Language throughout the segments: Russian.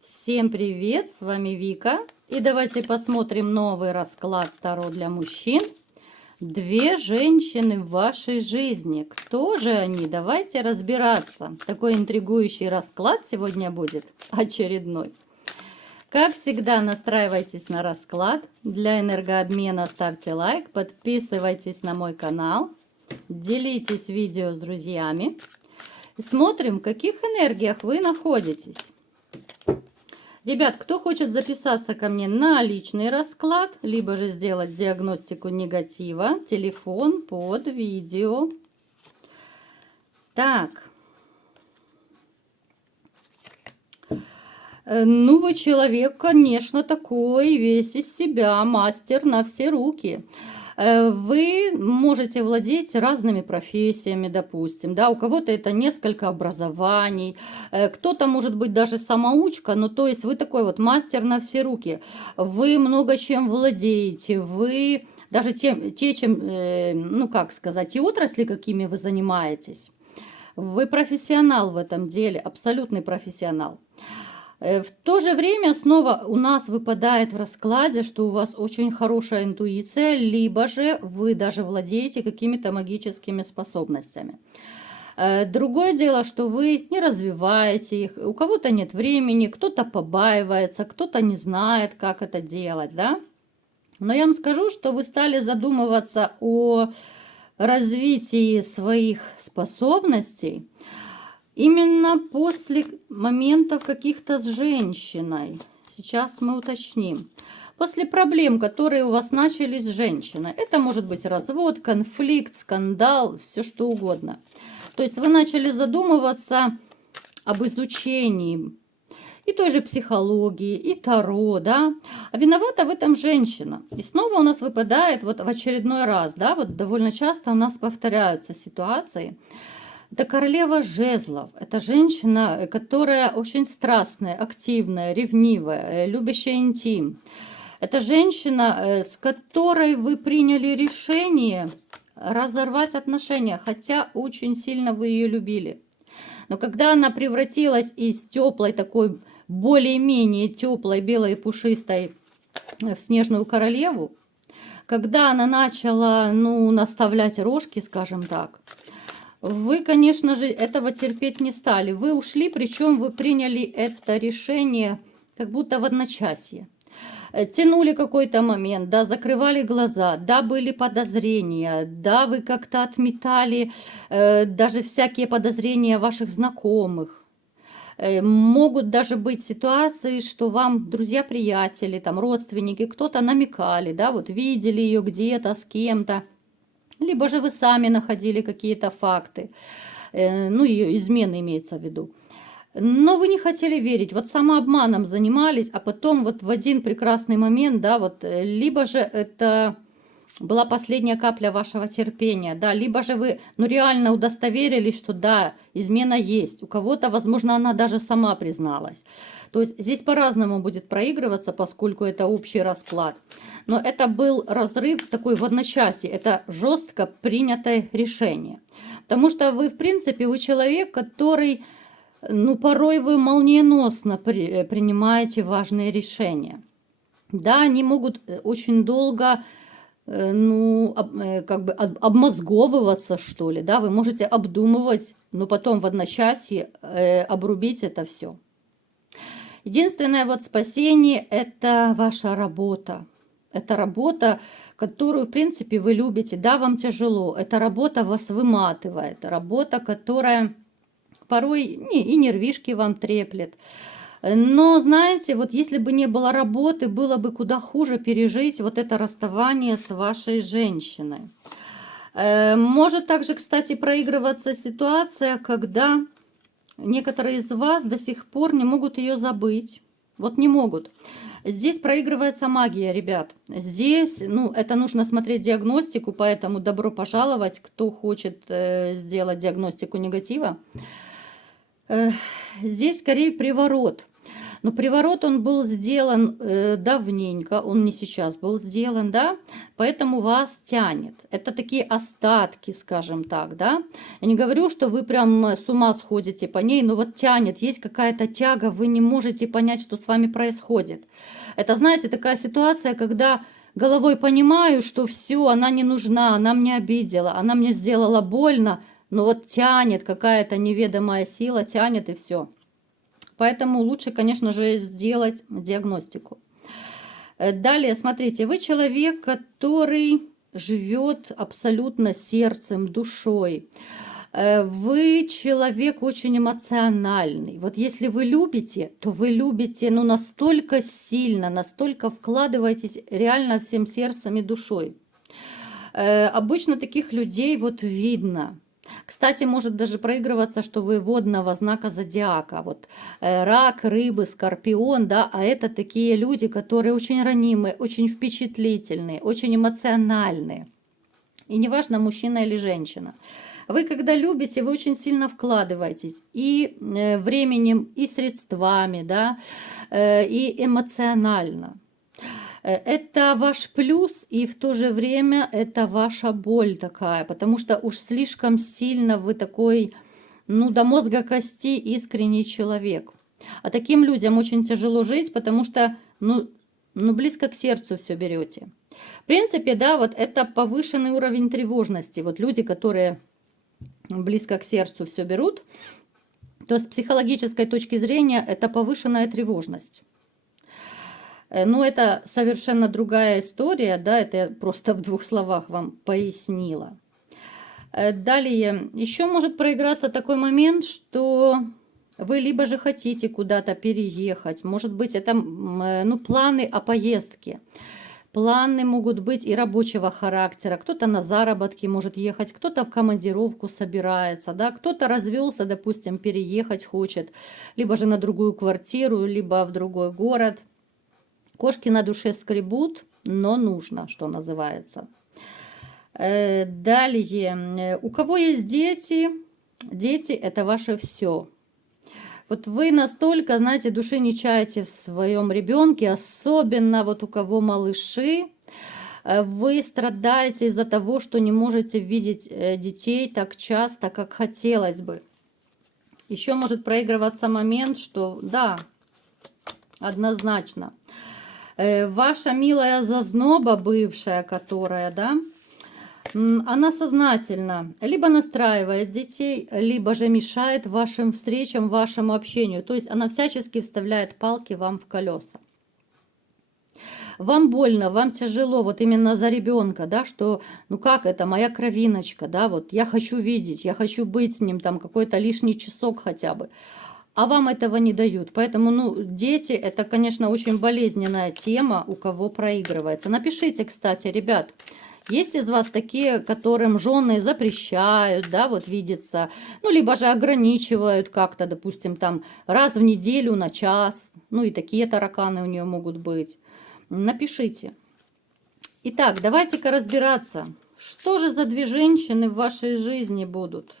Всем привет, с вами Вика. И давайте посмотрим новый расклад Таро для мужчин. Две женщины в вашей жизни. Кто же они? Давайте разбираться. Такой интригующий расклад сегодня будет очередной. Как всегда, настраивайтесь на расклад. Для энергообмена ставьте лайк, подписывайтесь на мой канал, делитесь видео с друзьями. Смотрим, в каких энергиях вы находитесь. Ребят, кто хочет записаться ко мне на личный расклад, либо же сделать диагностику негатива, телефон под видео. Так. Ну, вы человек, конечно, такой, весь из себя, мастер на все руки. Вы можете владеть разными профессиями, допустим, да, у кого-то это несколько образований, кто-то может быть даже самоучка, ну, то есть вы такой вот мастер на все руки, вы много чем владеете, вы даже ну, как сказать, и отрасли, какими вы занимаетесь, вы профессионал в этом деле, абсолютный профессионал. В то же время снова у нас выпадает в раскладе, что у вас очень хорошая интуиция, либо же вы даже владеете какими-то магическими способностями. Другое дело, что вы не развиваете их, у кого-то нет времени, кто-то побаивается, кто-то не знает, как это делать, да? Но я вам скажу, что вы стали задумываться о развитии своих способностей именно после моментов каких-то с женщиной. Сейчас мы уточним. После проблем, которые у вас начались с женщиной. Это может быть развод, конфликт, скандал, все что угодно. То есть вы начали задумываться об изучении и той же психологии, и таро, да. А виновата в этом женщина. И снова у нас выпадает вот в очередной раз, да, вот довольно часто у нас повторяются ситуации. Это королева жезлов. Это женщина, которая очень страстная, активная, ревнивая, любящая интим. Это женщина, с которой вы приняли решение разорвать отношения, хотя очень сильно вы ее любили. Но когда она превратилась из теплой, такой более-менее теплой, белой, пушистой в снежную королеву, когда она начала, ну, наставлять рожки, скажем так, вы, конечно же, этого терпеть не стали. Вы ушли, причем вы приняли это решение как будто в одночасье. Тянули какой-то момент, да, закрывали глаза, да, были подозрения, да, вы как-то отметали даже всякие подозрения ваших знакомых. Могут даже быть ситуации, что вам друзья-приятели, там, родственники, кто-то намекали, да, вот видели ее где-то с кем-то. Либо же вы сами находили какие-то факты, ну, ее измены имеется в виду. Но вы не хотели верить, вот самообманом занимались, а потом вот в один прекрасный момент, да, вот, либо же это была последняя капля вашего терпения, да, либо же вы, ну, реально удостоверились, что да, измена есть. У кого-то, возможно, она даже сама призналась. То есть здесь по-разному будет проигрываться, поскольку это общий расклад. Но это был разрыв такой в одночасье, это жестко принятое решение. Потому что вы, в принципе, вы человек, который, ну, порой вы молниеносно принимаете важные решения. Да, они могут очень долго, ну, как бы обмозговываться, что ли, да, вы можете обдумывать, но потом в одночасье обрубить это все. Единственное вот спасение – это ваша работа. Это работа, которую, в принципе, вы любите. Да, вам тяжело. Эта работа вас выматывает. Работа, которая порой и нервишки вам треплет. Но, знаете, вот если бы не было работы, было бы куда хуже пережить вот это расставание с вашей женщиной. Может также, кстати, проигрываться ситуация, когда некоторые из вас до сих пор не могут ее забыть. Вот не могут. Здесь проигрывается магия, ребят. Здесь, ну, это нужно смотреть диагностику, поэтому добро пожаловать, кто хочет сделать диагностику негатива. Здесь скорее приворот. Но приворот, он был сделан давненько, он не сейчас был сделан, да, поэтому вас тянет. Это такие остатки, скажем так, да. Я не говорю, что вы прям с ума сходите по ней, но вот тянет, есть какая-то тяга, вы не можете понять, что с вами происходит. Это, знаете, такая ситуация, когда головой понимаю, что все, она не нужна, она мне обидела, она мне сделала больно, но вот тянет какая-то неведомая сила, тянет и все. Поэтому лучше, конечно же, сделать диагностику. Далее, смотрите, вы человек, который живет абсолютно сердцем, душой. Вы человек очень эмоциональный. Вот если вы любите, то вы любите, ну, настолько сильно, настолько вкладываетесь реально всем сердцем и душой. Обычно таких людей вот видно. Кстати, может даже проигрываться, что вы водного знака зодиака. Вот рак, рыбы, скорпион, да, а это такие люди, которые очень ранимые, очень впечатлительные, очень эмоциональные. И неважно, мужчина или женщина. Вы, когда любите, вы очень сильно вкладываетесь и временем, и средствами, да, и эмоционально. Это ваш плюс, и в то же время это ваша боль такая, потому что уж слишком сильно вы такой, ну, до мозга кости искренний человек. А таким людям очень тяжело жить, потому что, ну близко к сердцу все берете. В принципе, да, вот это повышенный уровень тревожности. Вот люди, которые близко к сердцу все берут, то с психологической точки зрения это повышенная тревожность. Но это совершенно другая история, да, это я просто в 2 словах вам пояснила. Далее, еще может проиграться такой момент, что вы либо же хотите куда-то переехать, может быть, это ну, планы о поездке. Планы могут быть и рабочего характера. Кто-то на заработки может ехать, кто-то в командировку собирается, да, кто-то развелся, допустим, переехать хочет, либо же на другую квартиру, либо в другой город. Кошки на душе скребут, но нужно, что называется. Далее, у кого есть дети, дети это ваше все. Вот вы настолько, знаете, души не чаете в своем ребенке, особенно вот у кого малыши, вы страдаете из-за того, что не можете видеть детей так часто, как хотелось бы. Еще может проигрываться момент, что да, однозначно. Ваша милая зазноба бывшая, которая, да, она сознательно либо настраивает детей, либо же мешает вашим встречам, вашему общению. То есть она всячески вставляет палки вам в колеса. Вам больно, вам тяжело, вот именно за ребенка, да, что, ну как это, моя кровиночка, да, вот я хочу видеть, я хочу быть с ним там какой-то лишний часок хотя бы. А вам этого не дают. Поэтому, ну, дети, это, конечно, очень болезненная тема, у кого проигрывается. Напишите, кстати, ребят, есть из вас такие, которым жены запрещают, да, вот видеться, ну, либо же ограничивают как-то, допустим, там раз в неделю на час, ну, и такие тараканы у нее могут быть. Напишите. Итак, давайте-ка разбираться, что же за 2 женщины в вашей жизни будут.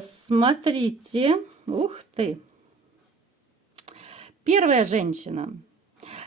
Смотрите, ух ты. Первая женщина.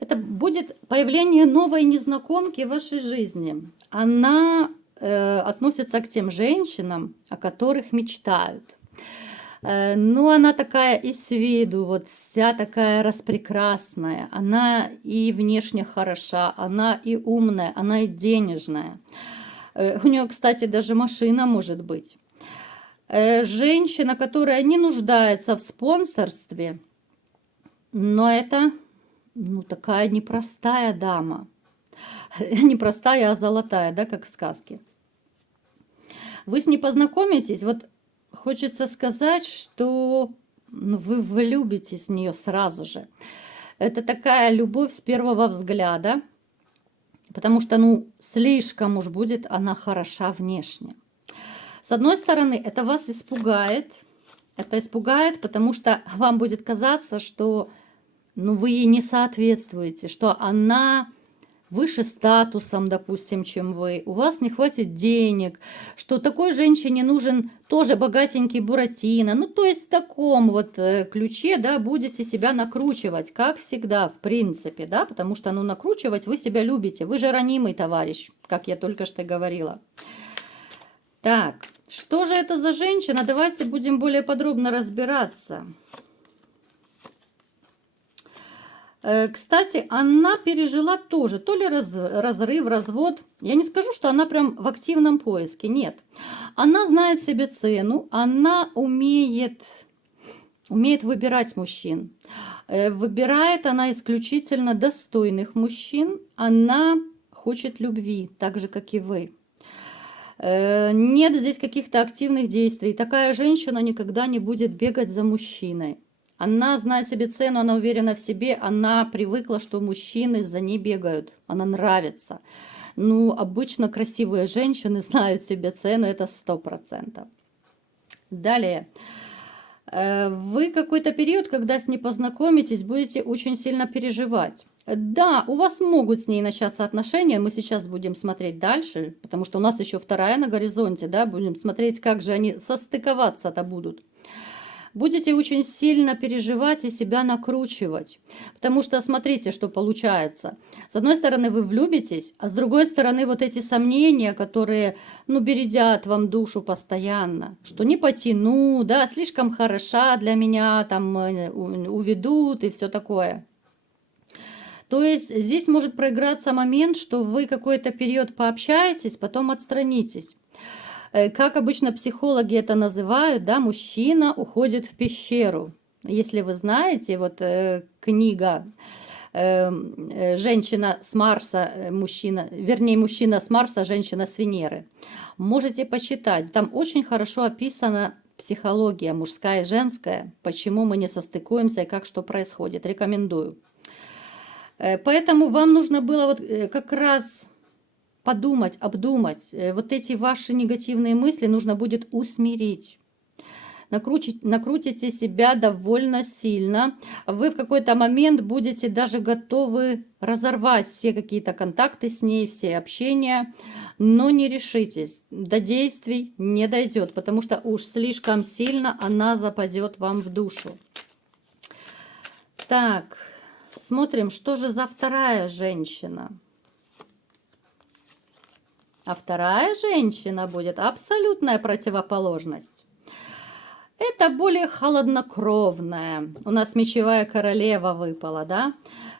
Это будет появление новой незнакомки в вашей жизни. Она относится к тем женщинам, о которых мечтают. Но она такая и с виду, вот вся такая распрекрасная. Она и внешне хороша, она и умная, она и денежная. У нее, кстати, даже машина может быть. Женщина, которая не нуждается в спонсорстве, но это, ну, такая непростая дама. Не простая, а золотая, да, как в сказке. Вы с ней познакомитесь, вот хочется сказать, что ну, вы влюбитесь в нее сразу же. Это такая любовь с первого взгляда, потому что, ну, слишком уж будет она хороша внешне. С одной стороны, это вас испугает. Это испугает, потому что вам будет казаться, что ну, вы ей не соответствуете, что она выше статусом, допустим, чем вы, у вас не хватит денег, что такой женщине нужен тоже богатенький Буратино. Ну, то есть в таком вот ключе, да, будете себя накручивать, как всегда, в принципе, да, потому что, ну, накручивать вы себя любите, вы же ранимый товарищ, как я только что говорила. Так, что же это за женщина? Давайте будем более подробно разбираться. Кстати, она пережила тоже, то ли разрыв, развод. Я не скажу, что она прям в активном поиске, нет. Она знает себе цену, она умеет выбирать мужчин. Выбирает она исключительно достойных мужчин. Она хочет любви, так же, как и вы. Нет здесь каких-то активных действий. Такая женщина никогда не будет бегать за мужчиной. Она знает себе цену, она уверена в себе, она привыкла, что мужчины за ней бегают, она нравится. Ну, обычно красивые женщины знают себе цену, это 100%. Далее. Вы какой-то период, когда с ней познакомитесь, будете очень сильно переживать. Да, у вас могут с ней начаться отношения, мы сейчас будем смотреть дальше, потому что у нас еще вторая на горизонте, да, будем смотреть, как же они состыковаться-то будут. Будете очень сильно переживать и себя накручивать. Потому что смотрите, что получается. С одной стороны, вы влюбитесь, а с другой стороны, вот эти сомнения, которые, ну, бередят вам душу постоянно. Что не потяну, да, слишком хороша для меня, там, уведут и все такое. То есть здесь может проиграться момент, что вы какой-то период пообщаетесь, потом отстранитесь. Как обычно психологи это называют, да, мужчина уходит в пещеру. Если вы знаете, вот книга «Женщина с Марса», мужчина с Марса, женщина с Венеры. Можете почитать. Там очень хорошо описана психология мужская и женская, почему мы не состыкуемся и как что происходит. Рекомендую. Поэтому вам нужно было вот как раз подумать, обдумать. Вот эти ваши негативные мысли нужно будет усмирить. Накрутите себя довольно сильно. Вы в какой-то момент будете даже готовы разорвать все какие-то контакты с ней, все общения, но не решитесь. До действий не дойдет, потому что уж слишком сильно она западет вам в душу. Так, смотрим, что же за вторая женщина. А вторая женщина будет абсолютная противоположность. Это более холоднокровная. У нас мечевая королева выпала, да?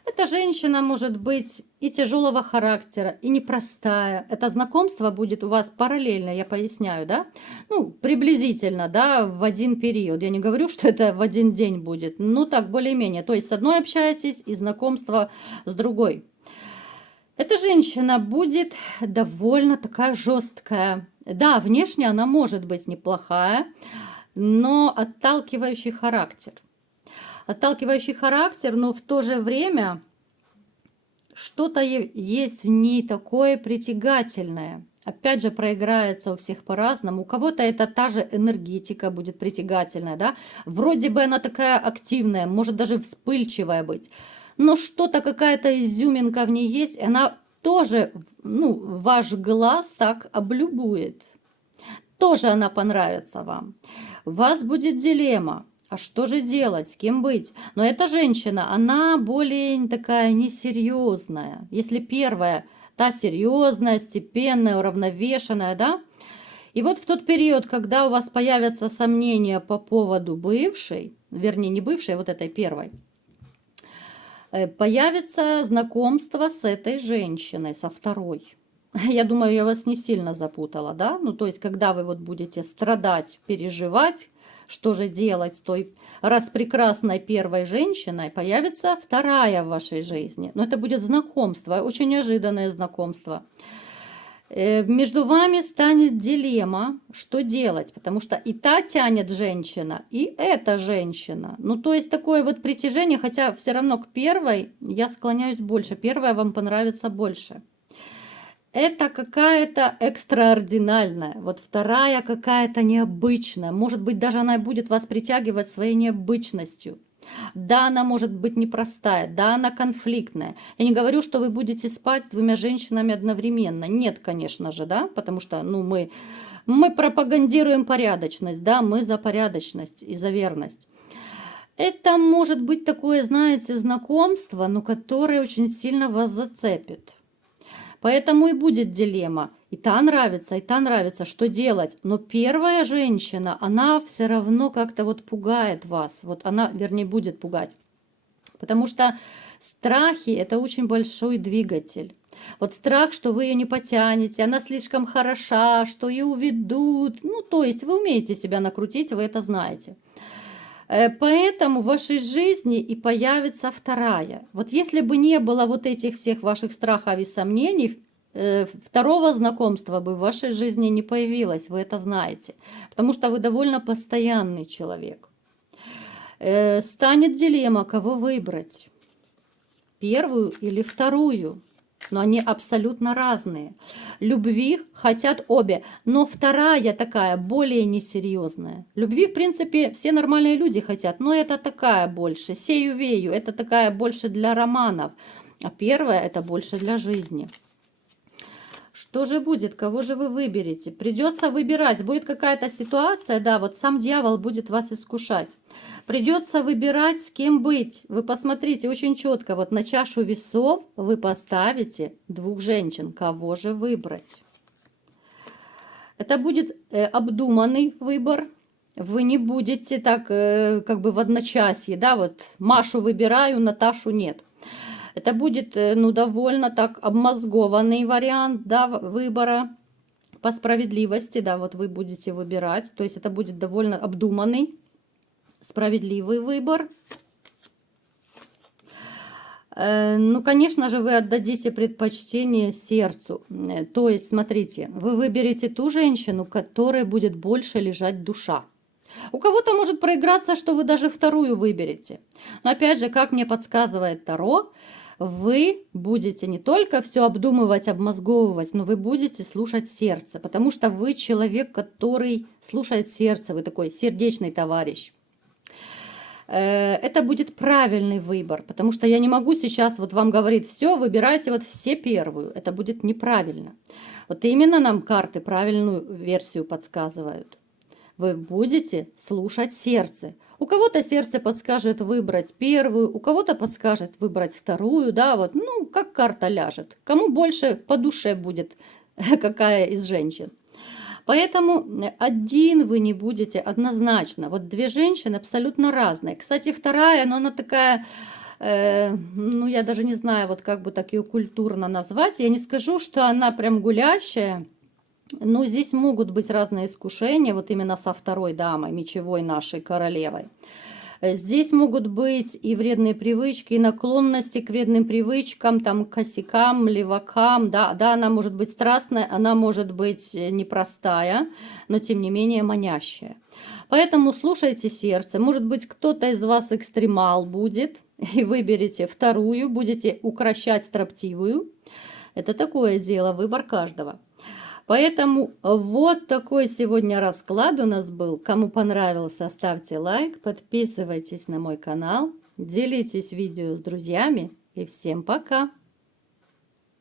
Эта женщина может быть и тяжелого характера, и непростая. Это знакомство будет у вас параллельно, я поясняю, да? Ну, приблизительно, да, в один период. Я не говорю, что это в один день будет. Ну, так, более-менее. То есть с одной общаетесь, и знакомство с другой. Эта женщина будет довольно такая жесткая. Да, внешне она может быть неплохая, но отталкивающий характер. Отталкивающий характер, но в то же время что-то есть в ней такое притягательное. Опять же, проиграется у всех по-разному. У кого-то это та же энергетика будет притягательная, да? Вроде бы она такая активная, может даже вспыльчивая быть. Но что-то, какая-то изюминка в ней есть, и она тоже, ну, ваш глаз так облюбует. Тоже она понравится вам. У вас будет дилемма. А что же делать, с кем быть? Но эта женщина, она более такая несерьезная. Если первая, та серьезная, степенная, уравновешенная, да? И вот в тот период, когда у вас появятся сомнения по поводу бывшей, вернее, не бывшей, а вот этой первой, появится знакомство с этой женщиной, со второй. Я думаю, я вас не сильно запутала, да? Ну, то есть, когда вы вот будете страдать, переживать, что же делать с той распрекрасной первой женщиной, появится вторая в вашей жизни. Но это будет знакомство, очень неожиданное знакомство. Между вами станет дилемма, что делать, потому что и та тянет женщина, и эта женщина. Ну, то есть такое вот притяжение, хотя все равно к первой я склоняюсь больше, первая вам понравится больше. Это какая-то экстраординальная, вот вторая какая-то необычная, может быть, даже она будет вас притягивать своей необычностью. Да, она может быть непростая, да, она конфликтная. Я не говорю, что вы будете спать с двумя женщинами одновременно. Нет, конечно же, да, потому что, ну, мы пропагандируем порядочность, да, мы за порядочность и за верность. Это может быть такое, знаете, знакомство, но которое очень сильно вас зацепит. Поэтому и будет дилемма. И та нравится, что делать. Но первая женщина, она все равно как-то вот пугает вас. Вот она, вернее, будет пугать. Потому что страхи – это очень большой двигатель. Вот страх, что вы ее не потянете, она слишком хороша, что ее уведут. Ну, то есть вы умеете себя накрутить, вы это знаете. Поэтому в вашей жизни и появится вторая. Вот если бы не было вот этих всех ваших страхов и сомнений, второго знакомства бы в вашей жизни не появилось, вы это знаете. Потому что вы довольно постоянный человек. Станет дилемма, кого выбрать. Первую или вторую. Но они абсолютно разные. Любви хотят обе, но вторая такая, более несерьезная. Любви, в принципе, все нормальные люди хотят, но это такая больше, сею-вею, это такая больше для романов. А первая это больше для жизни. Что же будет? Кого же вы выберете? Придется выбирать. Будет какая-то ситуация, да, вот сам дьявол будет вас искушать. Придется выбирать, с кем быть. Вы посмотрите очень четко, вот на чашу весов вы поставите двух женщин. Кого же выбрать? Это будет обдуманный выбор. Вы не будете так, как бы в одночасье, да, вот Машу выбираю, Наташу нет. Это будет, ну, довольно так обмозгованный вариант, да, выбора по справедливости, да, вот вы будете выбирать. То есть это будет довольно обдуманный, справедливый выбор. Ну, конечно же, вы отдадите предпочтение сердцу. То есть, смотрите, вы выберете ту женщину, которой будет больше лежать душа. У кого-то может проиграться, что вы даже вторую выберете. Но опять же, как мне подсказывает Таро, вы будете не только все обдумывать, обмозговывать, но вы будете слушать сердце, потому что вы человек, который слушает сердце, вы такой сердечный товарищ. Это будет правильный выбор, потому что я не могу сейчас вот вам говорить, все, выбирайте вот все первую, это будет неправильно. Вот именно нам карты правильную версию подсказывают. Вы будете слушать сердце. У кого-то сердце подскажет выбрать первую, у кого-то подскажет выбрать вторую, да, вот, ну, как карта ляжет. Кому больше по душе будет, какая из женщин. Поэтому один вы не будете однозначно. Вот две женщины абсолютно разные. Кстати, вторая, но она такая, ну, я даже не знаю, вот как бы так ее культурно назвать. Я не скажу, что она прям гулящая. Но здесь могут быть разные искушения, вот именно со второй дамой, мечевой нашей королевой. Здесь могут быть и вредные привычки, и наклонности к вредным привычкам, там, косякам, левакам. Да, она может быть страстная, она может быть непростая, но тем не менее манящая. Поэтому слушайте сердце. Может быть, кто-то из вас экстремал будет, и выберете вторую, будете укрощать строптивую. Это такое дело, выбор каждого. Поэтому вот такой сегодня расклад у нас был. Кому понравился, ставьте лайк, подписывайтесь на мой канал, делитесь видео с друзьями и всем пока!